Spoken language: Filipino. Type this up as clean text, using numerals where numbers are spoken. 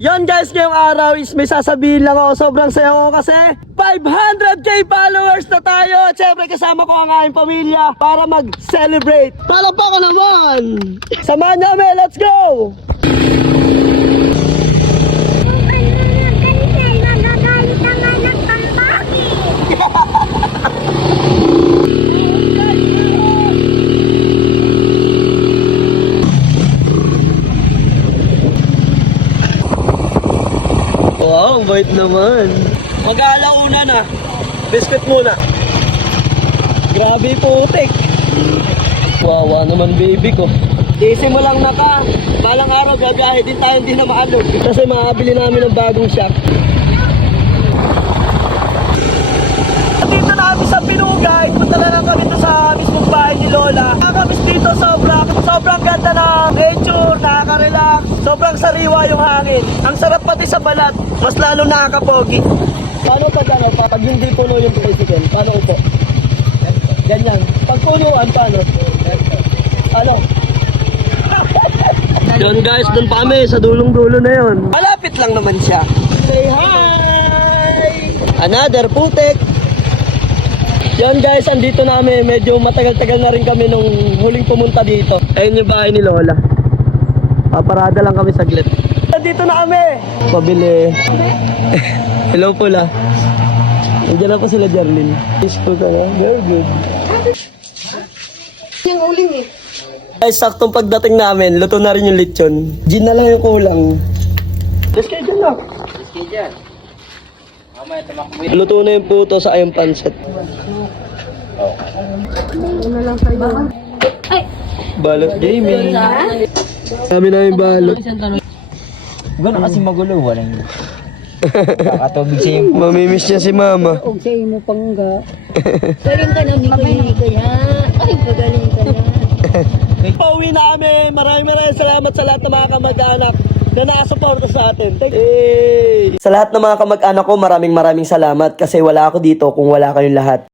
Yon guys, ngayong araw is may sasabihin lang ako. Sobrang saya ko kasi 500k followers na tayo. At syempre kasama ko ang aking pamilya para mag-celebrate. Palapa ko naman! Samahan niyo kami, let's go! Wow, bait naman. Mag-aalauna na. Biscuit muna. Grabe putik. Wawa naman baby ko. Isi mo lang na ka. Balang araw gagahe din tayo, hindi na maalog. Kasi makabili namin ng bagong shock. Dito na kami sa Pinugay. Punta na lang kami sa mismong bahay ni Lola. Nakakamiss dito sobrang ganda na nature, nakaka-relax. Sobrang sariwa yung hangin. Ang sarap pati sa balat. Mas lalo nakakapogi. Paano pag pag hindi puno yung tricycle? Paano upo? Ganyan. Pag punuan, paano? Ano? Yun guys, dun pa kami sa dulong-dulo na yun. Malapit lang naman siya. Say hi! Another putik! Yun guys, andito namin. Medyo matagal-tagal na rin kami nung huling pumunta dito. Ayun yung bahay ni Lola. Paparada lang kami saglit. Nandito na kami! Pabili. Hello po la. Nandiyan na po sila Jarlene. Peaceful ka na. Very good. Yung uling eh. Guys, saktong pagdating namin, luto na rin yung lechon. Gin na lang yung kulang. Let's get dyan na. Let's get dyan. Mamaya tumakbo yun. Luto na yung puto sa ayong pansit. Ay! Balot gaming. Kami namin balot. Gano'n kasi magulo. Walang kakatubig sa yung Mamimiss niya si mama. Huwag sa imo pangga. Galing ka na, hindi ka ya. Ay, galing ka na. Pauwi na kami. Maraming salamat sa lahat ng mga kamag-anak na nakasuporta sa atin. Sa lahat ng mga kamag-anak ko, maraming salamat kasi wala ako dito kung wala kayong lahat.